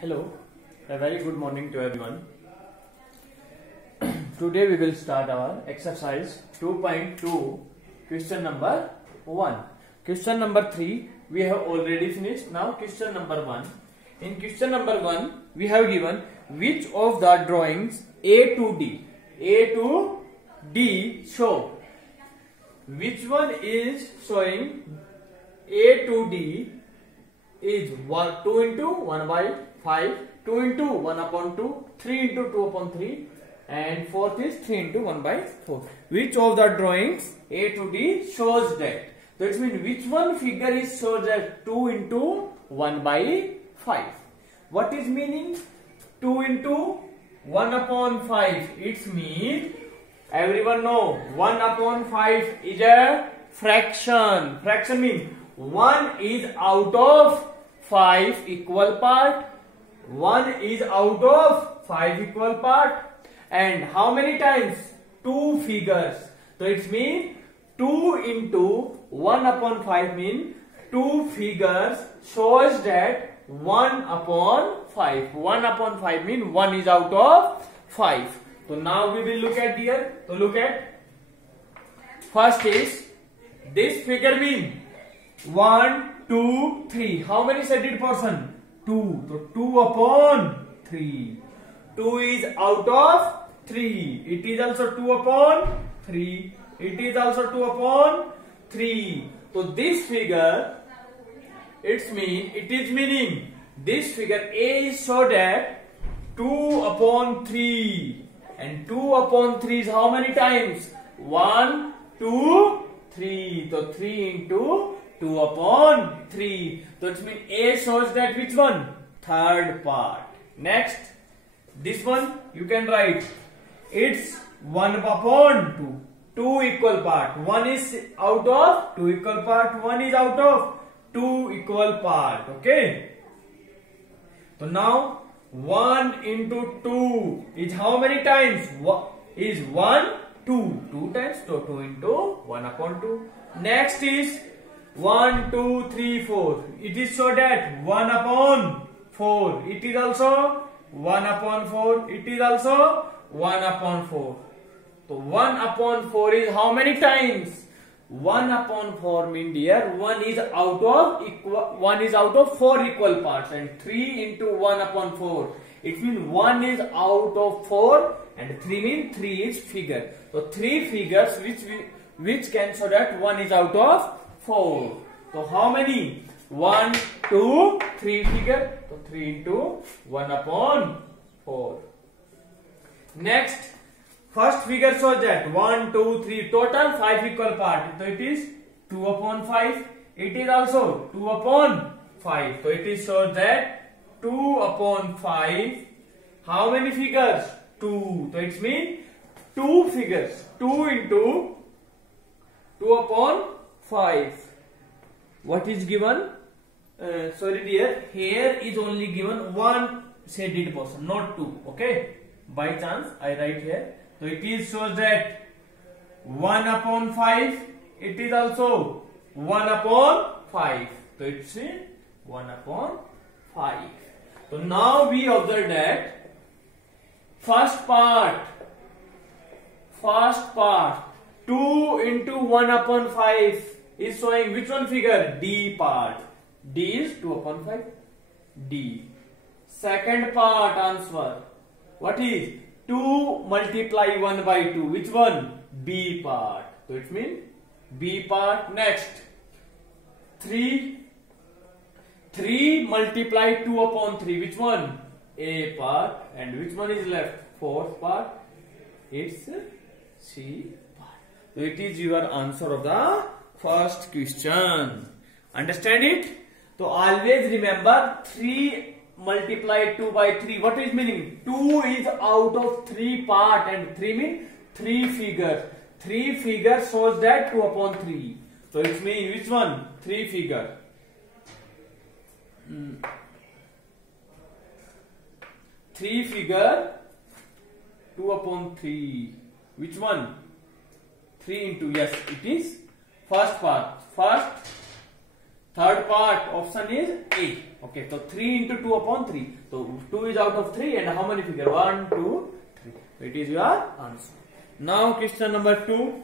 Hello, a very good morning to everyone. Today we will start our exercise 2.2, question number 1. Question number 3 we have already finished. Now question number 1. In question number 1 we have given which of the drawings A to D show. Which one is showing A to D is 2 into 1 by 5, 2 into 1 upon 2, 3 into 2 upon 3, and fourth is 3 into 1 by 4. Which of the drawings A to D shows that? That means which one figure is shows that 2 into 1 by 5. What is meaning 2 into 1 upon 5? It means everyone know 1 upon 5 is a fraction. Fraction means 1 is out of 5 equal part. 1 is out of 5 equal part. And how many times? 2 figures. So it means 2 into 1 upon 5 means 2 figures shows that 1 upon 5. 1 upon 5 means 1 is out of 5. So now we will look at here. So look at. First is this figure means 1, 2, 3. How many shaded portion? 2. So 2 upon 3. 2 is out of 3. It is also 2 upon 3. It is also 2 upon 3. So this figure, it is meaning this figure A is so that 2 upon 3. And 2 upon 3 is how many times? 1, 2, 3. So 3 into 2 upon 3. So it means A shows that which one? Third part. Next, this one you can write. It's 1 upon 2. 2 equal part. 1 is out of 2 equal part. 1 is out of 2 equal part. Okay. So now 1 into 2 is how many times? Is 1, 2. 2 times. So 2 into 1 upon 2. Next is 1, 2, 3, 4. It is so that 1 upon 4. It is also 1 upon 4. It is also 1 upon 4. So 1 upon 4 is how many times? 1 upon 4 means dear 1 is out of 4 equal parts, and 3 into 1 upon 4. It means 1 is out of 4 and 3 means 3 is figure. So 3 figures which can show that 1 is out of 4. So how many? 1, 2, 3 figure. So 3 into 1 upon 4. Next, first figure shows that 1, 2, 3 total 5 equal part. So it is 2 upon 5. It is also 2 upon 5. So it is shows that 2 upon 5. How many figures? 2. So it means 2 figures. 2 into 2 upon 5. What is given? Sorry dear, here is only given 1 shaded portion, not 2. Okay. By chance I write here. So it is shows that 1 upon 5. It is also 1 upon 5. So it's 1 upon 5. So now we observe that first part 2 into 1 upon 5 is showing which one figure? D part. D is 2 upon 5. D. Second part answer. What is? 2 multiply 1 by 2. Which one? B part. So it means B part. Next. 3 multiply 2 upon 3. Which one? A part. And which one is left? Fourth part. It's C part. So it is your answer of the first question. Understand it? So always remember 3 multiply 2 by 3. What is meaning? 2 is out of 3 part and 3 means 3 figures. 3 figures shows that 2 upon 3. So it means which one? 3 figure. 3 figure 2 upon 3. Which one? 3 into, yes, it is first part. First Third part option is A. Okay, so 3 into 2 upon 3. So 2 is out of 3 and how many figure? 1, 2, 3. It is your answer. Now question number 2.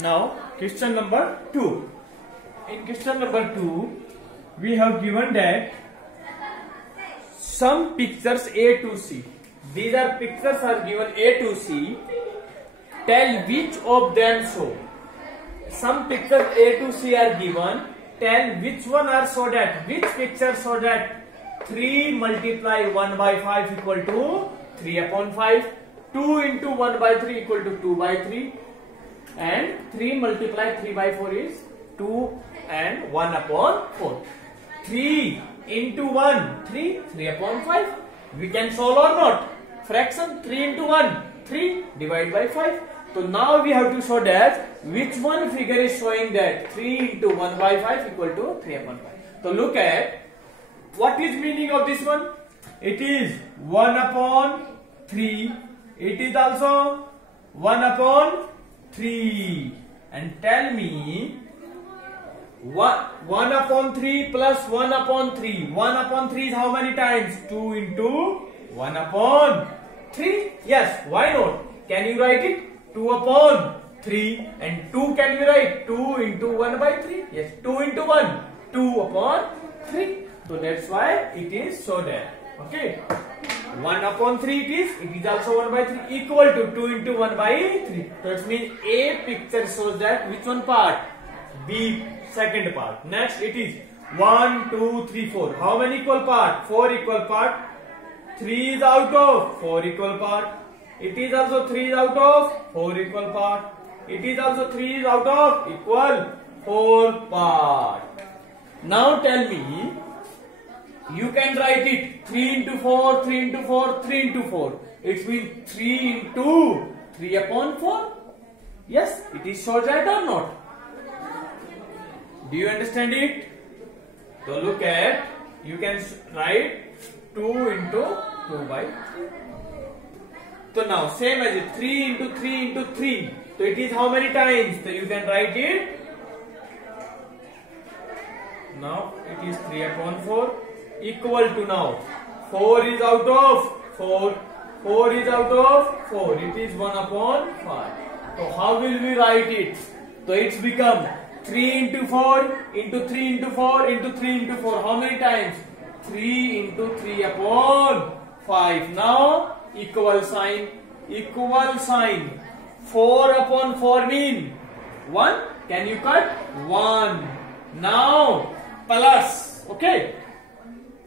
Now question number 2. In question number 2, we have given that some pictures A to C. These are pictures are given A to C. Tell which of them show. Some pictures A to C are given. Tell which one are so that, which picture so that 3 multiply 1 by 5 equal to 3 upon 5. 2 into 1 by 3 equal to 2 by 3. And 3 multiply 3 by 4 is 2 and 1 upon 4. 3 into 1, 3, 3 upon 5. We can solve or not? Fraction 3 into 1, 3 divided by 5. So now we have to show that which one figure is showing that 3 into 1 by 5 equal to 3 upon 5. So look at what is meaning of this one. It is 1 upon 3. It is also 1 upon 3. And tell me 1 upon 3 plus 1 upon 3. 1 upon 3 is how many times? 2 into 1 upon 3. Yes, why not? Can you write it? 2 upon 3 and 2 can we write? 2 into 1 by 3. Yes, 2 into 1. 2 upon 3. So that's why it is so there. Okay. 1 upon 3 it is also 1 by 3 equal to 2 into 1 by 3. So it means A picture shows that which one part? B second part. Next it is 1, 2, 3, 4. How many equal part? 4 equal part. 3 is out of 4 equal part. It is also 3 is out of 4 equal part. It is also 3 is out of equal 4 part. Now tell me, you can write it 3 into 4, 3 into 4, 3 into 4. It means 3 into 3 upon 4. Yes, it is so right or not? Do you understand it? So look at, you can write 2 into 2 by 3. So now same as it, 3 into 3 into 3. So it is how many times? So you can write it. Now it is 3 upon 4 equal to now 4 is out of 4. 4 is out of 4. It is 1 upon 5. So how will we write it? So it's become 3 into 4 into 3 into 4 into 3 into 4. How many times? 3 into 3 upon 5. Now equal sign. Equal sign. 4 upon 4 mean 1. Can you cut? 1. Now plus. Okay.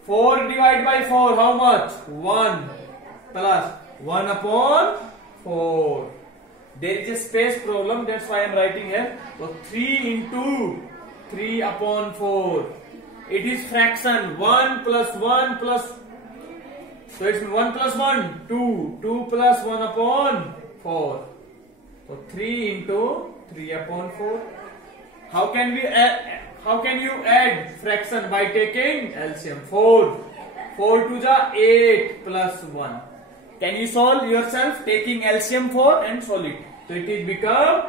4 divided by 4. How much? 1. Plus 1 upon 4. There is a space problem. That's why I am writing here. So 3 into 3 upon 4. It is fraction. 1 plus 1 plus. So it's 1 plus 1, 2. 2 plus 1 upon 4. So 3 into 3 upon 4. How can we add? How can you add fraction? By taking LCM. 4. 4 to the 8 plus 1. Can you solve yourself taking LCM 4 and solve it? So it is become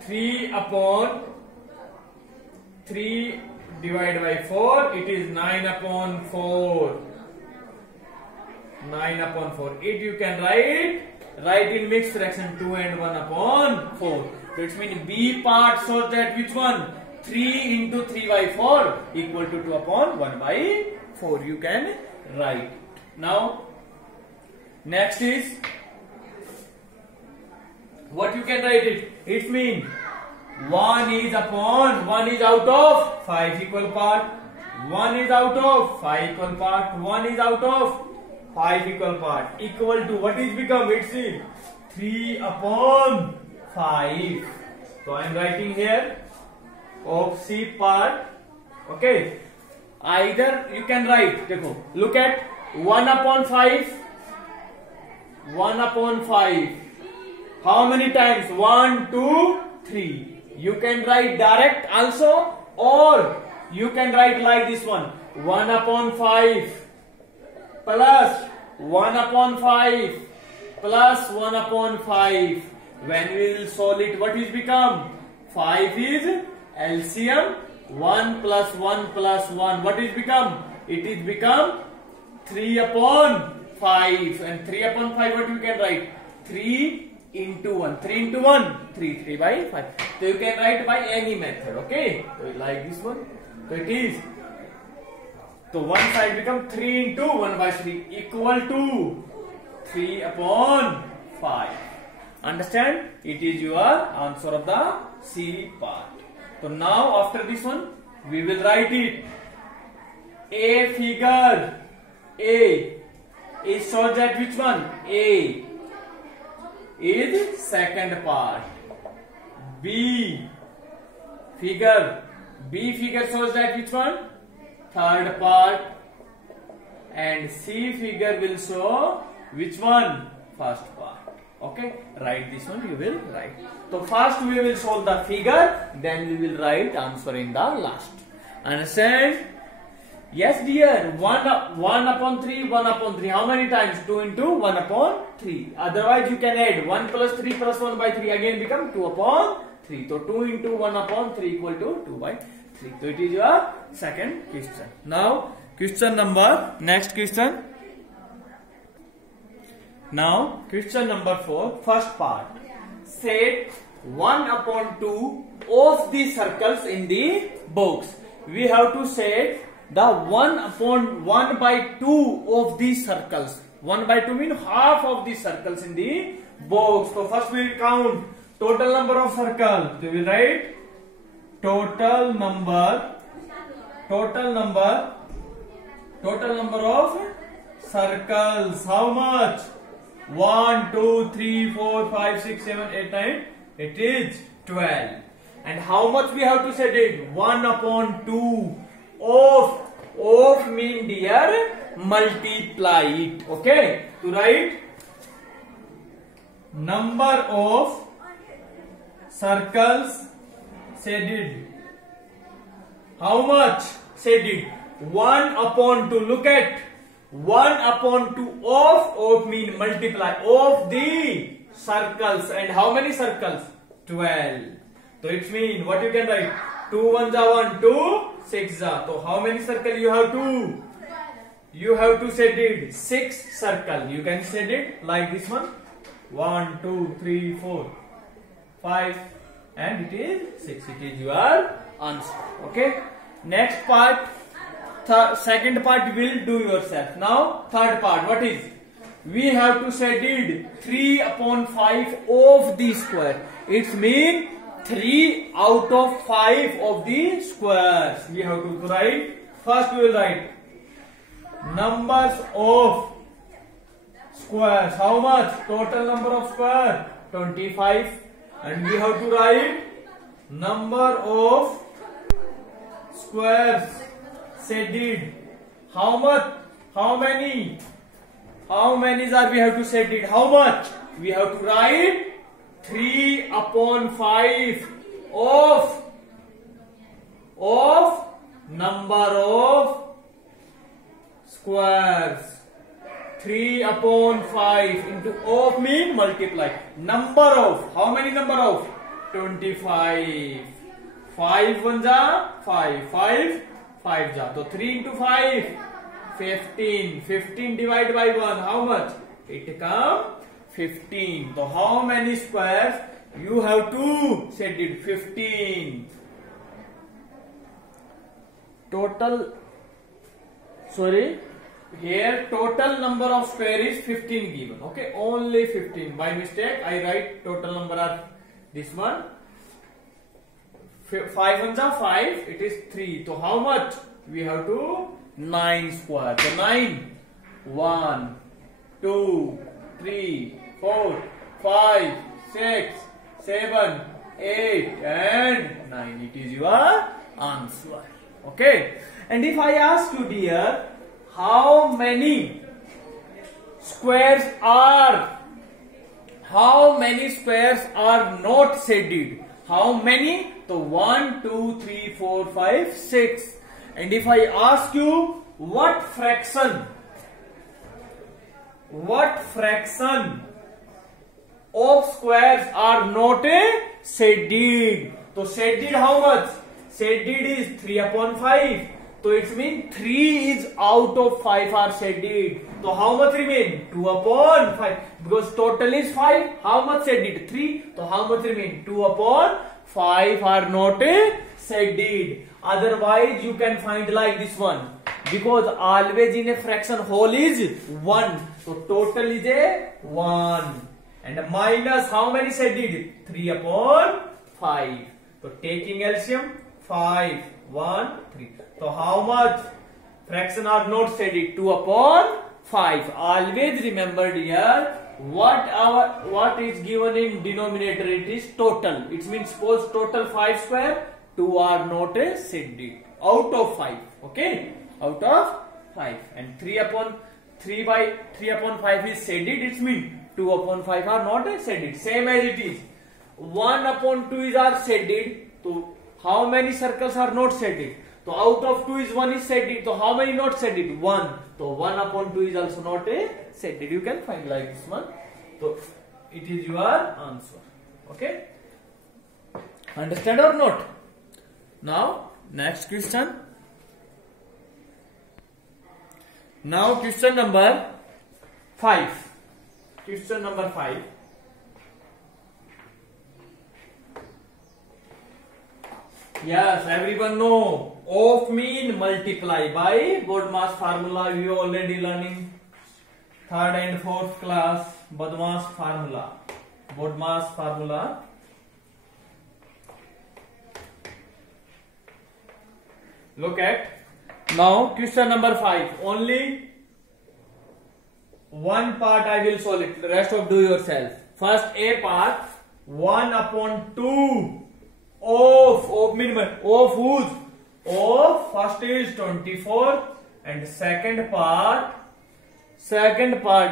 3 upon 3 divided by 4. It is 9 upon 4. 9 upon 4. It you can write in mixed fraction 2 and 1 upon 4. So it means B part shows that which one? 3 into 3 by 4 equal to 2 upon 1 by 4. You can write. Now next is what you can write it? It means 1 is upon 1 is out of 5 equal part. 1 is out of 5 equal part. 1 is out of 5 equal part equal to what is become? It's 3 upon 5. So I am writing here of C part. Okay. Either you can write. Dekho, look at 1 upon 5. 1 upon 5. How many times? 1, 2, 3. You can write direct also, or you can write like this one. 1 upon 5 plus 1 upon 5 plus 1 upon 5. When we will solve it, what is become? 5 is LCM. 1 plus 1 plus 1. What is become? It is become 3 upon 5. And 3 upon 5, what you can write? 3 into 1. 3 into 1? 3. 3 by 5. So you can write by any method. Okay? So like this one. So it is. So one side become 3 into 1 by 3 equal to 3 upon 5. Understand? It is your answer of the C part. So now after this one, we will write it. A figure A is shows that which one? A is second part. B figure shows that which one? Third part. And C figure will show which one? First part. Okay, write this one, you will write. So first we will solve the figure, then we will write answer in the last. Understand? Yes dear, 1 upon 3, 1 upon 3. How many times? 2 into 1 upon 3. Otherwise you can add 1 plus 3 plus 1 by 3, again become 2 upon 3. So 2 into 1 upon 3 equal to 2 by 3. So it is your second question. Now next question. Now, question number 4, first part. Set 1 upon 2 of the circles in the box. We have to set the 1 upon 1 by 2 of the circles. 1 by 2 means half of the circles in the box. So first we will count total number of circles. We will write total number of circles. How much? 1, 2, 3, 4, 5, 6, 7, 8, 9. It is 12. And how much we have to set it? 1 upon 2 of mean dear multiply it. Okay. To write number of circles shaded. How much shaded? 1 upon 2. Look at 1 upon 2 of mean multiply of the circles. And how many circles? 12. So it means what you can write? 2 1 ja 1, 2 6 ja. So how many circles you have to? You have to set it 6 circle. You can set it like this one. 1, 2, 3, 4, 5, and it is 6. It is your answer. Okay. Next part. Second part will do yourself. Now third part, what is? We have to set it 3 upon 5 of the square. It means 3 out of 5 of the squares. We have to write. First we will write numbers of squares. How much? Total number of squares 25. And we have to write number of squares shaded. How much? How many? How many are we have to set it? How much? We have to write 3 upon 5 of number of squares. 3 upon 5 into of mean multiply. Number of. How many number of? 25. 5 1 ja 5. 5 5 ja. So 3 into 5 15. 15 divided by 1. How much? It comes 15. So how many squares you have to set it? 15. Total. Sorry. Here total number of square is 15 given. Okay. Only 15. By mistake I write total number of this one. 5 1 ja 5. It is 3. So how much? We have to 9 square. So 9. 1, 2, 3, 4, 5, 6, 7, 8 and 9. It is your answer. Okay. And if I ask you dear, how many squares are not shaded? How many? So 1, 2, 3, 4, 5, 6. And if I ask you what fraction of squares are not shaded. So shaded how much? Shaded is 3 upon 5. So it means 3 is out of 5 are shaded. So how much remain? 2 upon 5. Because total is 5. How much shaded? 3. So how much remain? 2 upon 5 are not shaded. Otherwise you can find like this one. Because always in a fraction whole is 1. So total is a 1. And minus how many shaded? 3 upon 5. So taking LCM 5, 1, 3. So how much fraction are not shaded? 2 upon 5. Always remember here what is given in denominator, it is total. It means suppose total 5 square, 2 are not shaded out of 5. Okay, out of 5. And 3 upon 5 is shaded. It means 2 upon 5 are not shaded. Same as it is 1 upon 2 is are shaded. So how many circles are not shaded? So out of 2 is 1 is shaded. So how many not shaded? 1. So 1 upon 2 is also not shaded. You can find like this one. So it is your answer. Okay. Understand or not? Now next question. Now question number 5. Question number 5. Yes, everyone know of mean multiply by BODMAS formula. We already learning 3rd and 4th class BODMAS formula. BODMAS formula. Look at now question number 5. Only one part I will solve it. The rest of do yourself. First A part 1 upon 2 of minimum of whose? Of first is 24 and second part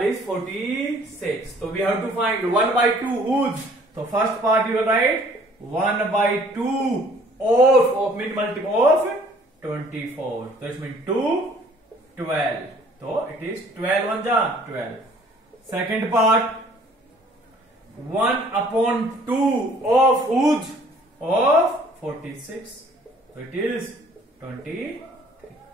is 46. So we have to find 1 by 2 whose? So first part you will write 1 by 2 of mean multiple of 24. So it means 2, 12. So it is 12 1 ja 12. Second part 1 upon 2 of whose? Of 46. So it is 23.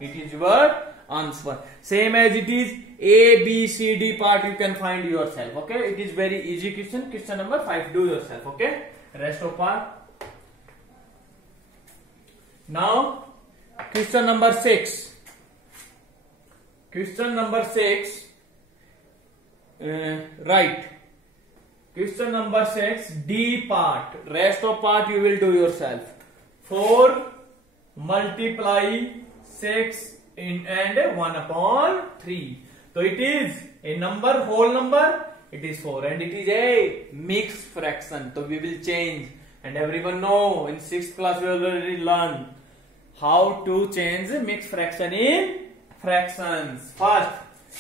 It is your answer. Same as it is A, B, C, D part you can find yourself. Okay. It is very easy question. Question number 5 do yourself. Okay. Rest of part. Now question number 6. Question number 6. Right. Question number 6, D part. Rest of part you will do yourself. 4 multiply 6 and 1 upon 3. So it is a number, whole number. It is 4 and it is a mixed fraction. So we will change. And everyone know in 6th class we already learned how to change mixed fraction in fractions. First,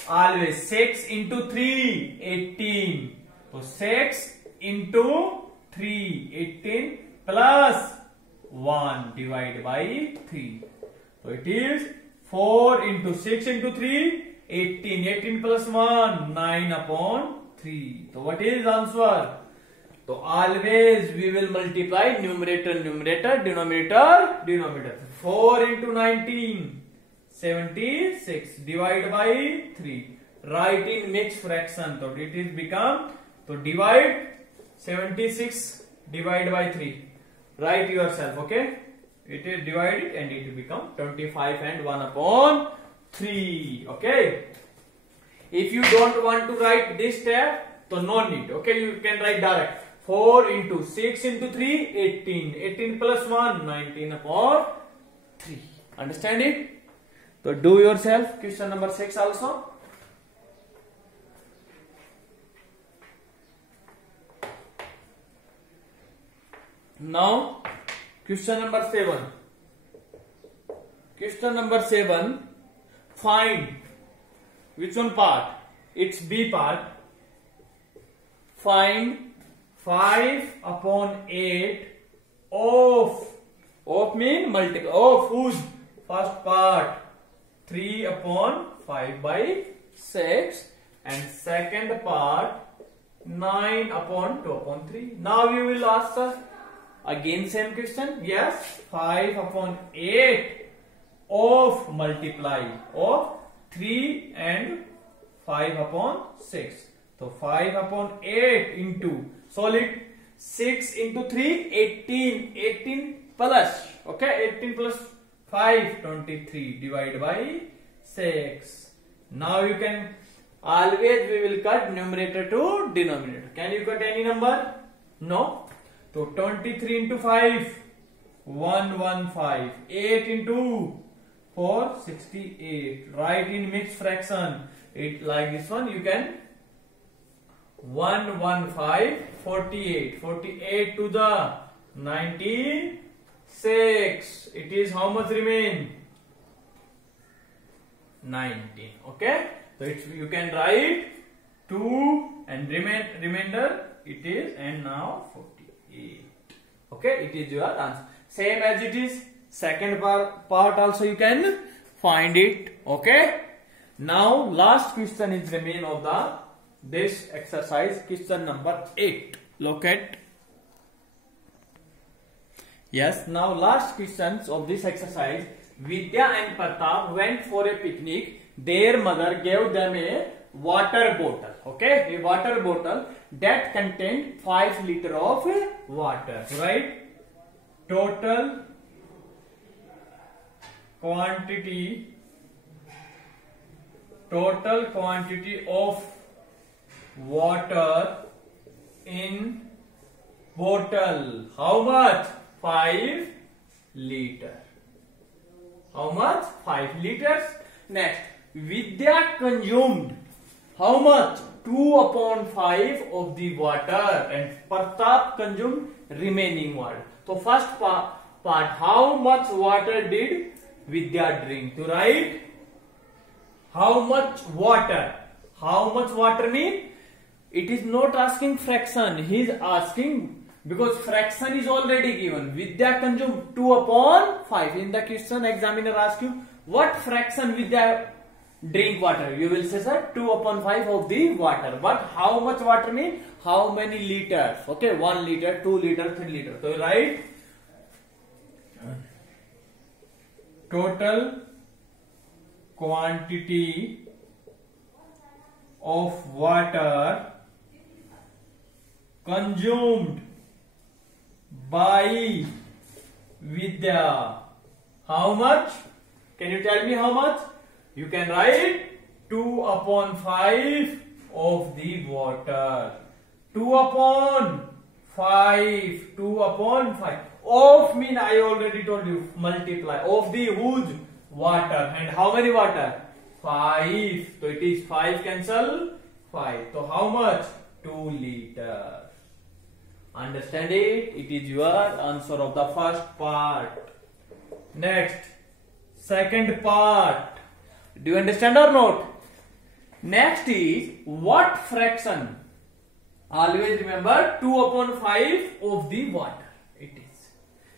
always 6 into 3, 18. So 6 into 3, 18 plus 1 divided by 3. So it is 4 into 6 into 3, 18. 18 plus 1, 9 upon 3. So what is answer? So always we will multiply numerator, denominator. 4 into 19, 76 divided by 3. Write in mixed fraction. So it is become, so divide 76 divided by 3. Write yourself, okay? It is divided and it will become 25 and 1 upon 3. Okay? If you don't want to write this step, so no need. Okay? You can write direct. 4 into 6 into 3, 18. 18 plus 1, 19 upon 3. Understand it? So do yourself question number 6 also. Now, question number 7. Question number 7. Find which one part? It's B part. Find 5 upon 8 of mean multiple of whose? First part 3 upon 5 by 6 and second part 9 upon 2 upon 3. Now you will ask us again same question. Yes, 5 upon 8 of multiply of 3 and 5 upon 6. So 5 upon 8 into solid 6 into 3 18. 18 plus, okay, 18 plus 5 23 divided by 6. Now you can always we will cut numerator to denominator. Can you cut any number? No. So 23 into 5 115. 8 into 4 68. Write in mixed fraction. It like this one. You can 115 48. 48 to the 96. It is how much remain? 19. Okay. So you can write 2 and remainder it is and now 48. Okay, it is your answer. Same as it is second part also you can find it. Okay. Now last question is remain of this exercise, question number 8. Look at. Yes, now last questions of this exercise. Vidya and Pratap went for a picnic. Their mother gave them a water bottle. Okay, a water bottle that contained 5 liters of water. Right? Total quantity of water in bottle. How much? 5 liters. How much? 5 liters. Next, Vidya consumed how much? 2 upon 5 of the water and Pratap consumed remaining water. So first part, how much water did Vidya drink? To write how much water. How much water mean? It is not asking fraction. He is asking because fraction is already given. Vidya consumed 2 upon 5. In the question, examiner asks you what fraction Vidya drink water. You will say, sir, 2 upon 5 of the water. But how much water mean? How many liters? Okay, 1 liter, 2 liter, 3 liter. So write total quantity of water consumed by Vidya. How much? Can you tell me how much? You can write 2 upon 5 of the water. 2 upon 5. 2 upon 5. Of mean I already told you multiply. Of the whose? Water. And how many water? 5. So it is 5 cancel 5. So how much? 2 liters. Understand it? It is your answer of the first part. Next, second part. Do you understand or not? Next is what fraction? Always remember 2 upon 5 of the water. It is.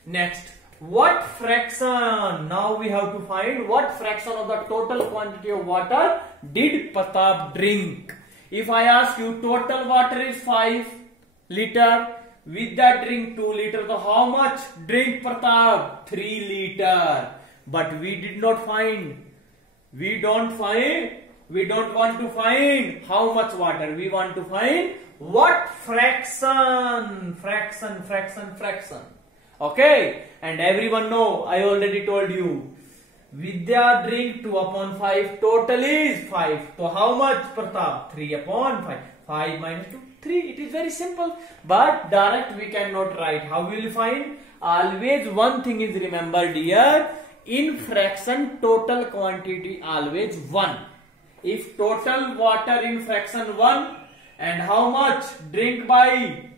Next, what fraction? Now we have to find what fraction of the total quantity of water did Pratap drink. If I ask you total water is 5 liter, with that drink 2 liter, so how much drink Pratap? 3 liter. But we did not find. We don't want to find how much water. We want to find what fraction. Fraction. Okay. And everyone know, I already told you. Vidya drink 2 upon 5. Total is 5. So how much Pratap? 3 upon 5. 5 minus 2. 3. It is very simple. But direct we cannot write. How will you find? Always one thing is remembered here. In fraction, total quantity always 1. If total water in fraction 1 and how much drink by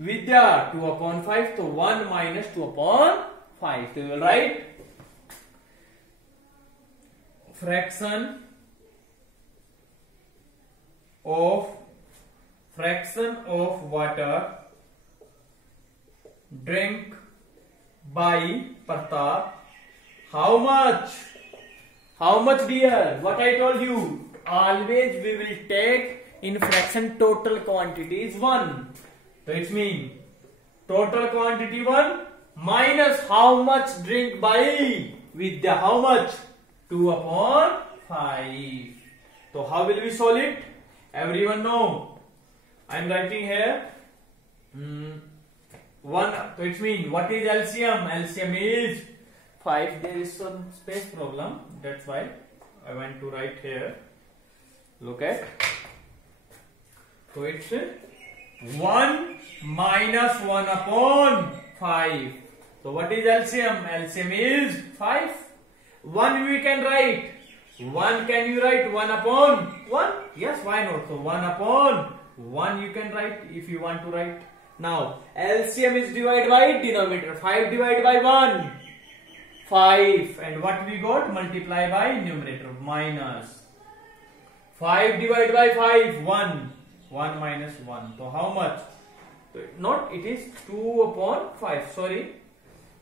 Vidya 2 upon 5, so 1 minus 2 upon 5. So you will write fraction of water drink by Pratap. How much? How much, dear? What I told you. Always we will take in fraction total quantity is 1. So it means total quantity 1 minus how much drink by Vidya, how much? 2 upon 5. So how will we solve it? Everyone know. I am writing here 1. So it means what is LCM? LCM is 5. There is some space problem. That's why I want to write here. Look at. So it's 1 minus 1 upon 5. So what is LCM? LCM is 5. 1 we can write. 1 can you write 1 upon 1? Yes, why not? So 1 upon 1 you can write if you want to write. Now LCM is divided by denominator. 5 divided by 1. 5. And what we got? Multiply by numerator. Minus. 5 divided by 5. 1. 1 minus 1. So how much? So not, it is 2 upon 5. Sorry.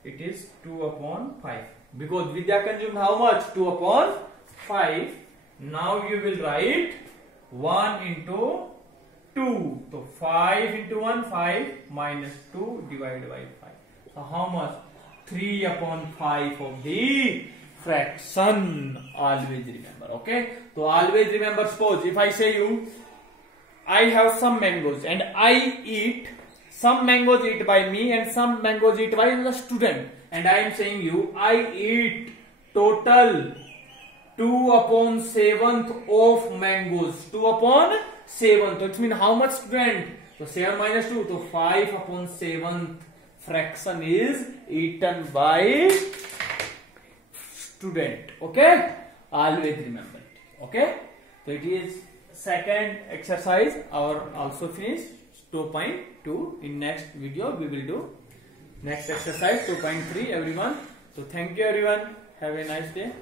It is 2 upon 5. Because Vidya consumed how much? 2 upon 5. Now you will write 1 into 2. So 5 into 1, 5 minus 2 divided by 5. So how much? 3 upon 5 of the fraction. Always remember. Okay. So always remember, suppose if I say you, I have some mangoes and I eat, some mangoes eat by me and some mangoes eat by the student. And I am saying you, I eat total 2 upon 7th of mangoes. 2 upon 7th. So it means how much, student? So 7 minus 2. So 5 upon 7th fraction is eaten by student. Okay? Always remember it. Okay? So it is second exercise. Our also finished 2.2. In next video we will do next exercise 2.3 everyone. So thank you everyone. Have a nice day.